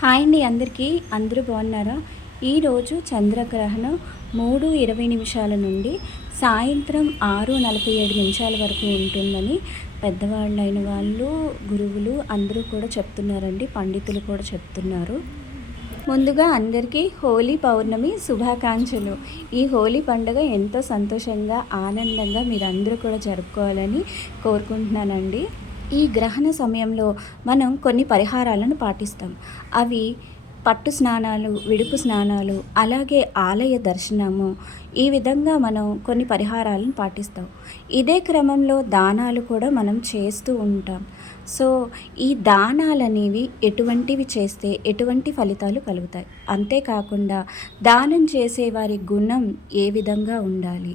Hi అండి అందరికీ. అందరూ బాగున్నారా? ఈరోజు చంద్రగ్రహణం 3:20 నుండి సాయంత్రం 6:47 వరకు ఉంటుందని పెద్దవాళ్ళైన వాళ్ళు, గురువులు అందరూ కూడా చెప్తున్నారండి. పండితులు కూడా చెప్తున్నారు. ముందుగా అందరికీ హోలీ పౌర్ణమి శుభాకాంక్షలు. ఈ హోలీ పండుగ ఎంతో సంతోషంగా, ఆనందంగా మీరందరూ కూడా జరుపుకోవాలని కోరుకుంటున్నానండి. ఈ గ్రహణ సమయంలో మనం కొన్ని పరిహారాలను పాటిస్తాం. అవి పట్టు స్నానాలు, విడుపు స్నానాలు, అలాగే ఆలయ దర్శనము. ఈ విధంగా మనం కొన్ని పరిహారాలను పాటిస్తాం. ఇదే క్రమంలో దానాలు కూడా మనం చేస్తూ ఉంటాం. సో ఈ దానాలనేవి ఎటువంటివి చేస్తే ఎటువంటి ఫలితాలు కలుగుతాయి, అంతేకాకుండా దానం చేసేవారి గుణం ఏ విధంగా ఉండాలి,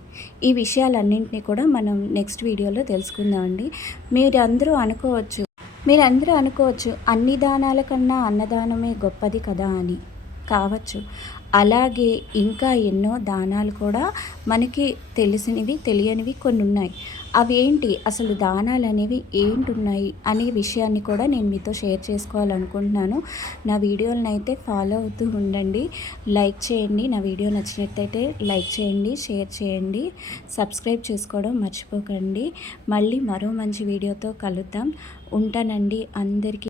ఈ విషయాలన్నింటినీ కూడా మనం నెక్స్ట్ వీడియోలో తెలుసుకుందాం అండి. మీరందరూ అనుకోవచ్చు అన్ని దానాల కన్నా అన్నదానమే గొప్పది కదా అని. కావచ్చు. అలాగే ఇంకా ఎన్నో దానాలు కూడా మనకి తెలిసినవి, తెలియనివి కొన్ని ఉన్నాయి. అవి ఏంటి, అసలు దానాలు అనేవి ఏంటున్నాయి అనే విషయాన్ని కూడా నేను మీతో షేర్ చేసుకోవాలనుకుంటున్నాను. నా వీడియోలను అయితే ఫాలో అవుతూ ఉండండి. లైక్ చేయండి. నా వీడియో నచ్చినట్టయితే లైక్ చేయండి, షేర్ చేయండి, సబ్స్క్రైబ్ చేసుకోవడం మర్చిపోకండి. మళ్ళీ మరో మంచి వీడియోతో కలుద్దాం. ఉంటానండి. అందరికీ